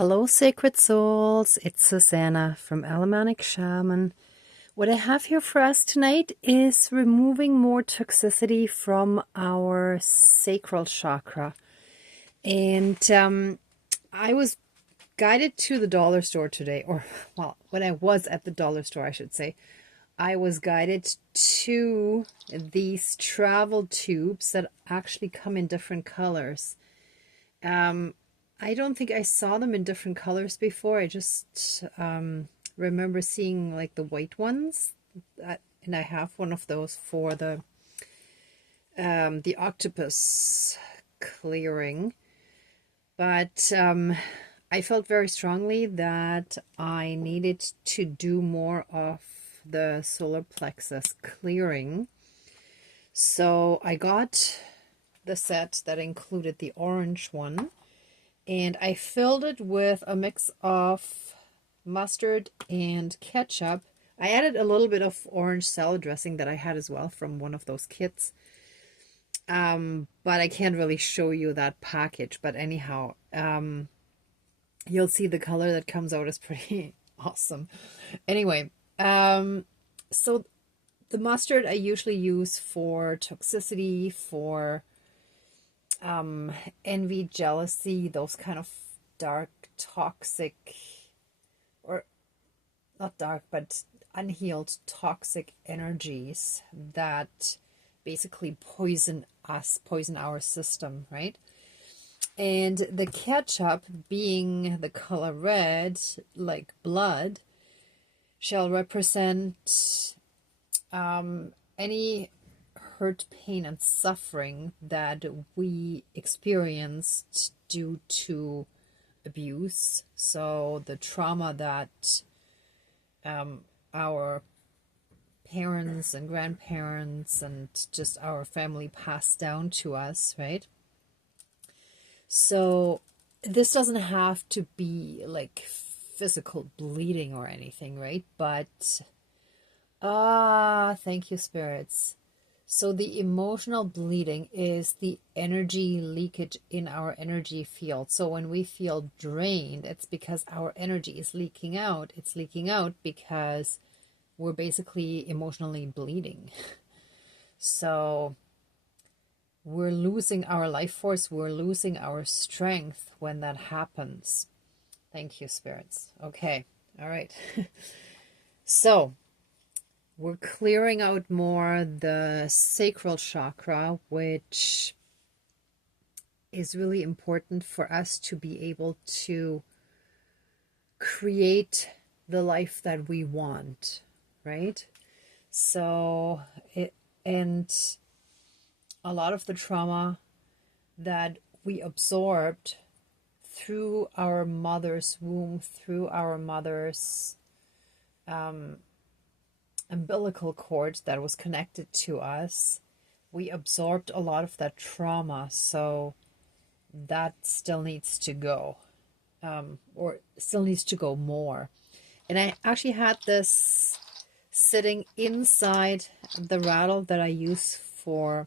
Hello, sacred souls. It's Susanna from Alamanic Shaman. What I have here for us tonight is removing more toxicity from our sacral chakra. And I was guided to the dollar store today, or well, when I was at the dollar store, I should say, I was guided to these travel tubes that actually come in different colors. I don't think I saw them in different colors before. I just remember seeing like the white ones, and I have one of those for the octopus clearing. But I felt very strongly that I needed to do more of the solar plexus clearing. So I got the set that included the orange one, and I filled it with a mix of mustard and ketchup. I added a little bit of orange salad dressing that I had as well from one of those kits. But I can't really show you that package. But anyhow, you'll see the color that comes out is pretty awesome. Anyway, so the mustard I usually use for toxicity, for envy, jealousy, those kind of dark, toxic, or not dark, but unhealed, toxic energies that basically poison us, poison our system, right? And the ketchup, being the color red, like blood, shall represent any hurt, pain, and suffering that we experienced due to abuse. So the trauma that our parents and grandparents and just our family passed down to us, right? So this doesn't have to be like physical bleeding or anything, right? But thank you, spirits. So the emotional bleeding is the energy leakage in our energy field. So when we feel drained, it's because our energy is leaking out. It's leaking out because we're basically emotionally bleeding. So we're losing our life force. We're losing our strength when that happens. Thank you, spirits. Okay. All right. So we're clearing out more the sacral chakra, which is really important for us to be able to create the life that we want, right? So and a lot of the trauma that we absorbed through our mother's womb, through our mother's umbilical cord that was connected to us, we absorbed a lot of that trauma. So that still needs to go, or still needs to go more. And I actually had this sitting inside the rattle that I use for,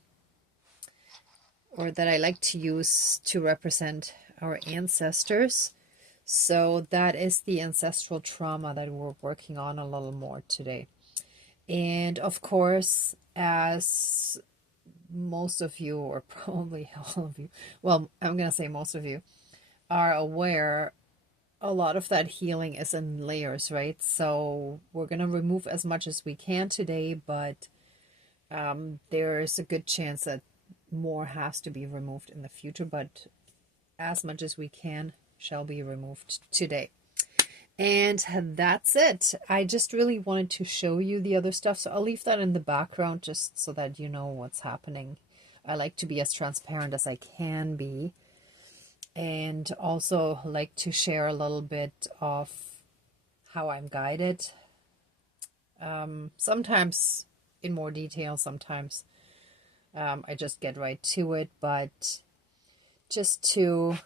or that I like to use to represent our ancestors. So that is the ancestral trauma that we're working on a little more today. And of course, as most of you, or probably all of you, well, I'm going to say most of you, are aware, a lot of that healing is in layers, right? So we're going to remove as much as we can today, but there's a good chance that more has to be removed in the future, but as much as we can shall be removed today. And that's it. I just really wanted to show you the other stuff, so I'll leave that in the background just so that you know what's happening. I like to be as transparent as I can be, and also like to share a little bit of how I'm guided. Sometimes in more detail, sometimes I just get right to it, but just to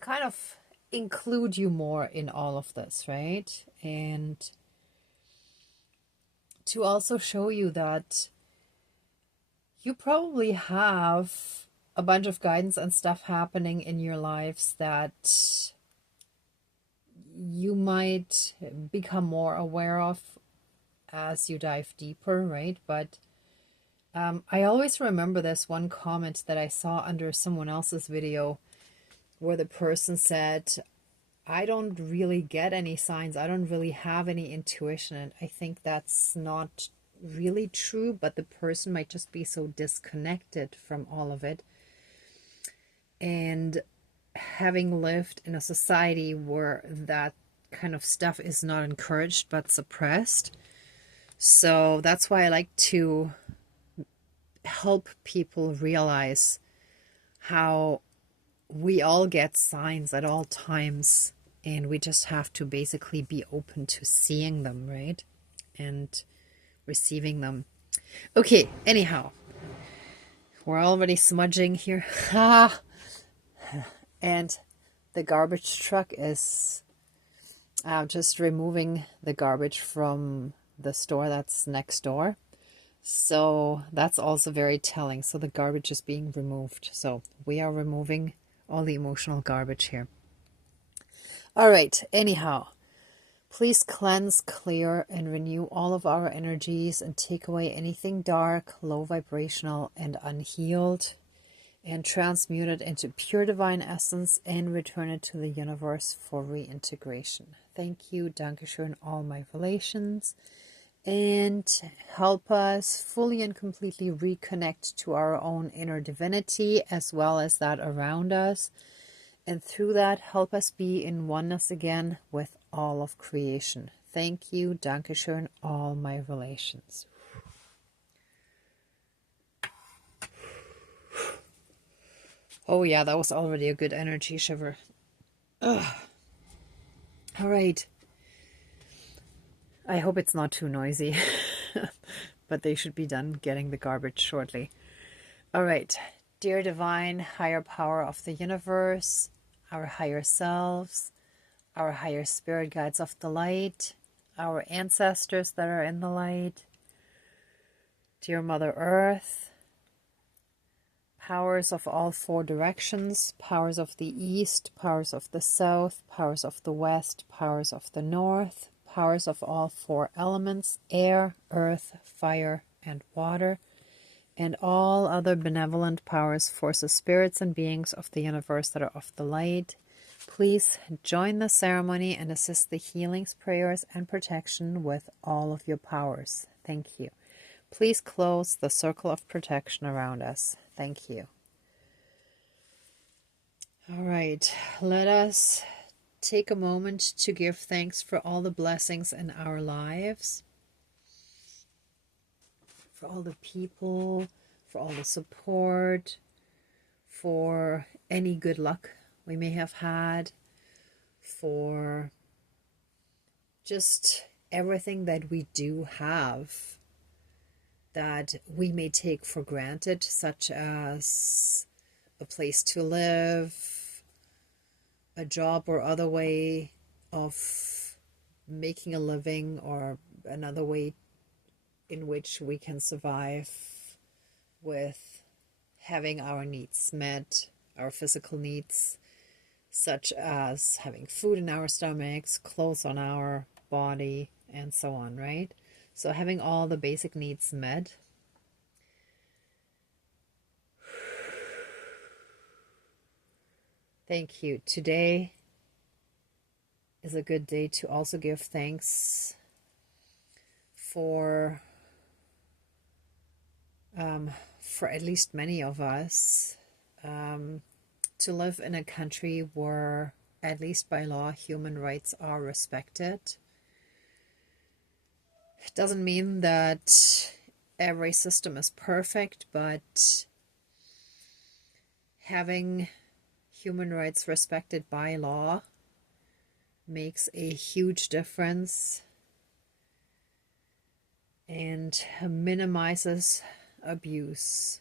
kind of include you more in all of this, right? And to also show you that you probably have a bunch of guidance and stuff happening in your lives that might become more aware of as you dive deeper, right? But I always remember this one comment that I saw under someone else's video where the person said, I don't really get any signs. I don't really have any intuition. And I think that's not really true, but the person might just be so disconnected from all of it. And having lived in a society where that kind of stuff is not encouraged but suppressed. So that's why I like to help people realize how we all get signs at all times, and we just have to basically be open to seeing them, right? And receiving them. Okay, anyhow, we're already smudging here. And the garbage truck is just removing the garbage from the store that's next door. So that's also very telling. So the garbage is being removed. So we are removing all the emotional garbage here. All right, anyhow, please cleanse, clear, and renew all of our energies and take away anything dark, low vibrational, and unhealed, and transmute it into pure divine essence and return it to the universe for reintegration. Thank you, Dankeschön, all my relations, and help us fully and completely reconnect to our own inner divinity as well as that around us. And through that, help us be in oneness again with all of creation. Thank you, Dankeschön, all my relations. Oh yeah, that was already a good energy shiver. Ugh. All right. I hope it's not too noisy, but they should be done getting the garbage shortly. All right. Dear divine, higher power of the universe, our higher selves, our higher spirit guides of the light, our ancestors that are in the light, dear Mother Earth, powers of all four directions, powers of the east, powers of the south, powers of the west, powers of the north, powers of all four elements, air, earth, fire, and water, and all other benevolent powers, forces, spirits, and beings of the universe that are of the light. Please join the ceremony and assist the healings, prayers, and protection with all of your powers. Thank you. Please close the circle of protection around us. Thank you. All right, let us take a moment to give thanks for all the blessings in our lives, for all the people, for all the support, for any good luck we may have had, for just everything that we do have that we may take for granted, such as a place to live, a job or other way of making a living, or another way in which we can survive with having our needs met, our physical needs, such as having food in our stomachs, clothes on our body, and so on, right? So having all the basic needs met. Thank you. Today is a good day to also give thanks for at least many of us, to live in a country where, at least by law, human rights are respected. It doesn't mean that every system is perfect, but having human rights respected by law makes a huge difference and minimizes abuse.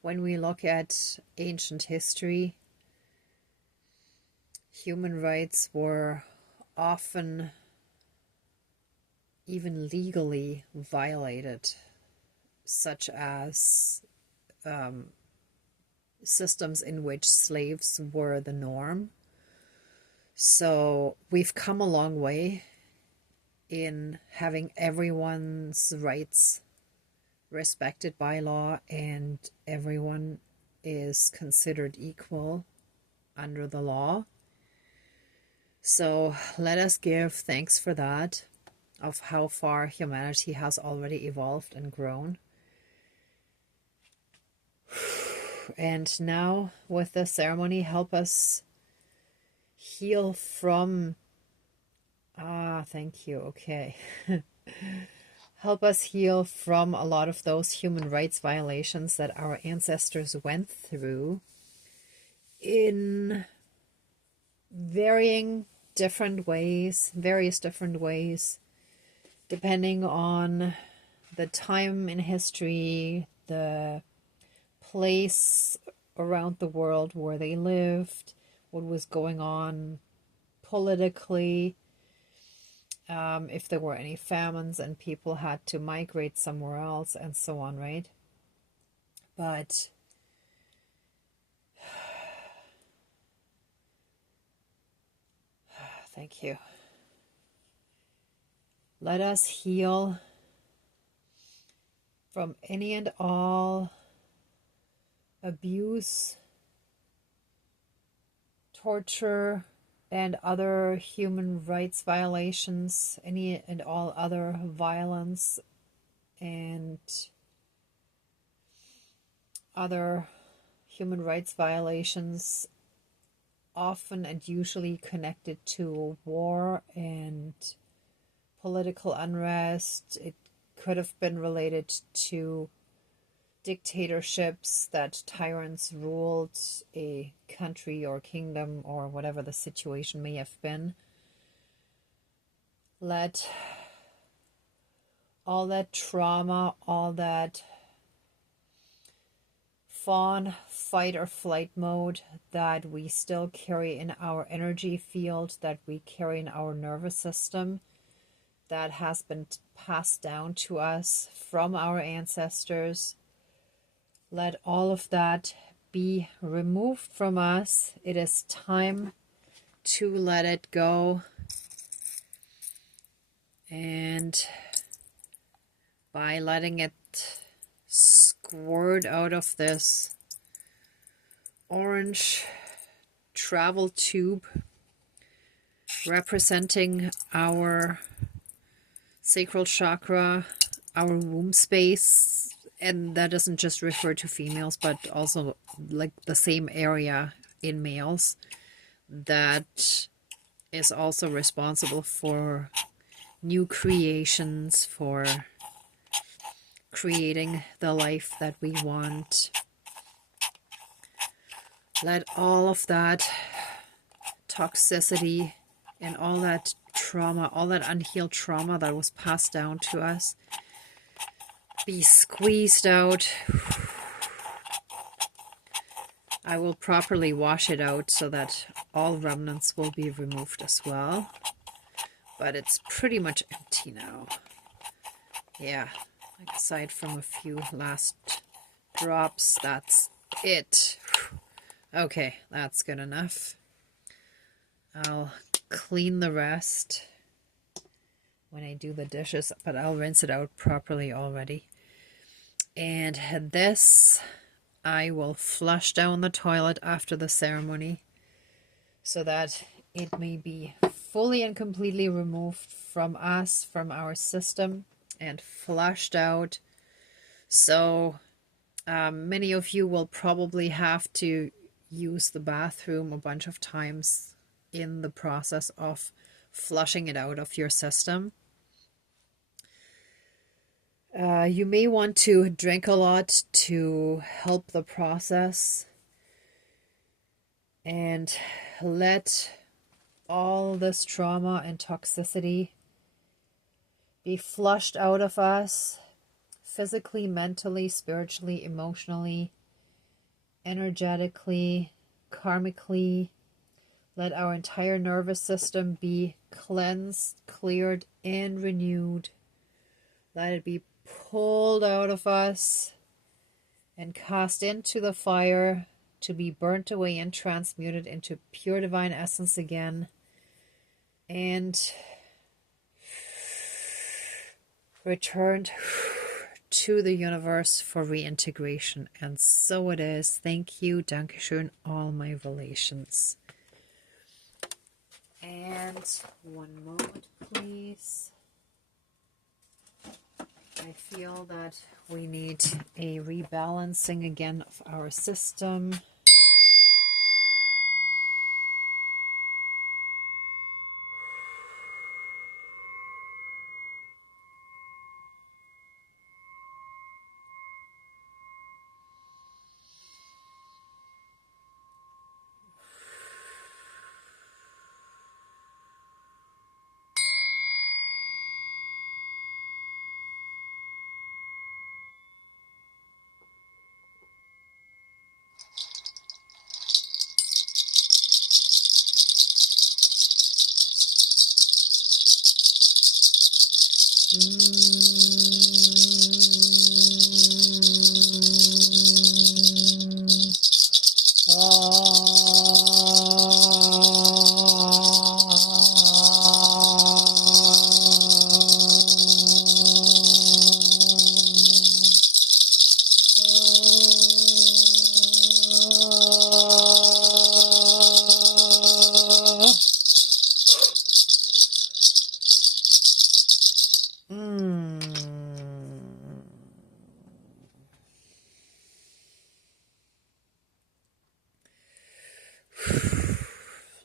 When we look at ancient history, human rights were often even legally violated, such as systems in which slaves were the norm. So we've come a long way in having everyone's rights respected by law, and everyone is considered equal under the law. So let us give thanks for that, of how far humanity has already evolved and grown. And now with the ceremony, help us heal from thank you. Okay. Help us heal from a lot of those human rights violations that our ancestors went through in various different ways, depending on the time in history, the place around the world where they lived, what was going on politically, if there were any famines and people had to migrate somewhere else, and so on, right? But thank you. Let us heal from any and all abuse, torture, and other human rights violations, any and all other violence and other human rights violations, often and usually connected to war and political unrest. It could have been related to dictatorships, that tyrants ruled a country or kingdom or whatever the situation may have been. Let all that trauma, all that fawn, fight or flight mode that we still carry in our energy field, that we carry in our nervous system, that has been passed down to us from our ancestors, let all of that be removed from us. It is time to let it go. And by letting it squirt out of this orange travel tube representing our sacral chakra, our womb space, and that doesn't just refer to females, but also like the same area in males, that is also responsible for new creations, for creating the life that we want. Let all of that toxicity and all that trauma, all that unhealed trauma that was passed down to us, be squeezed out. I will properly wash it out so that all remnants will be removed as well. But it's pretty much empty now. Yeah, aside from a few last drops, that's it. Okay, that's good enough. I'll clean the rest when I do the dishes, but I'll rinse it out properly already. And this I will flush down the toilet after the ceremony so that it may be fully and completely removed from us, from our system, and flushed out. So many of you will probably have to use the bathroom a bunch of times in the process of flushing it out of your system. You may want to drink a lot to help the process, and let all this trauma and toxicity be flushed out of us, physically, mentally, spiritually, emotionally, energetically, karmically. Let our entire nervous system be cleansed, cleared, and renewed. Let it be pulled out of us and cast into the fire to be burnt away and transmuted into pure divine essence again, and returned to the universe for reintegration. And so it is. Thank you. Dankeschön, all my relations. And one moment, please. I feel that we need a rebalancing again of our system.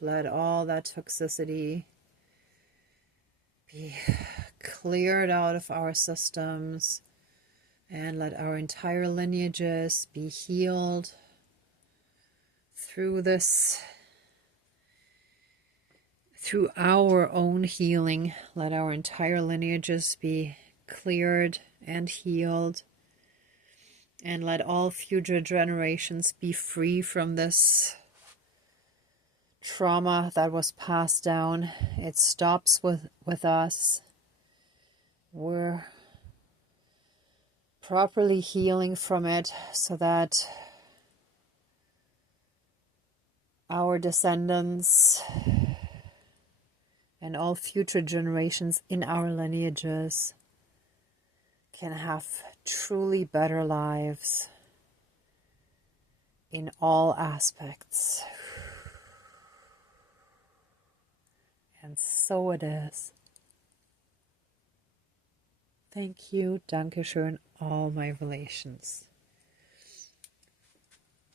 Let all that toxicity be cleared out of our systems, and let our entire lineages be healed through this, through our own healing. Let our entire lineages be cleared and healed, and let all future generations be free from this trauma that was passed down. It stops with us. We're properly healing from it so that our descendants and all future generations in our lineages can have truly better lives in all aspects. And so it is. Thank you, Dankeschön, all my relations.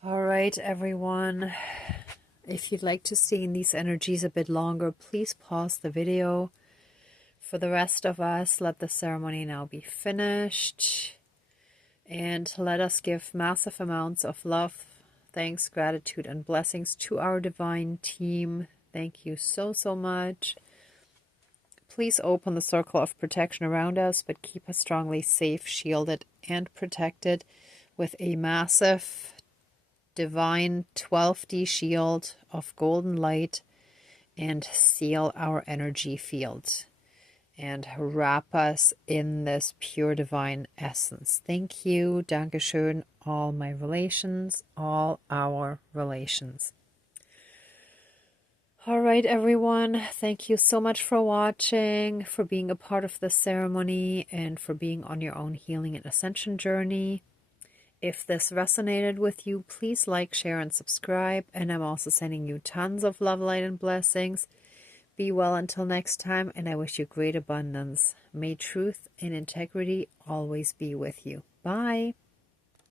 All right, everyone. If you'd like to stay in these energies a bit longer, please pause the video. For the rest of us, let the ceremony now be finished. And let us give massive amounts of love, thanks, gratitude, and blessings to our divine team. Thank you so, so much. Please open the circle of protection around us, but keep us strongly safe, shielded, and protected with a massive divine 12D shield of golden light, and seal our energy field and wrap us in this pure divine essence. Thank you, Dankeschön, all my relations, all our relations. All right, everyone, thank you so much for watching, for being a part of the ceremony, and for being on your own healing and ascension journey. If this resonated with you, please like, share, and subscribe. And I'm also sending you tons of love, light, and blessings. Be well until next time, and I wish you great abundance. May truth and integrity always be with you. Bye.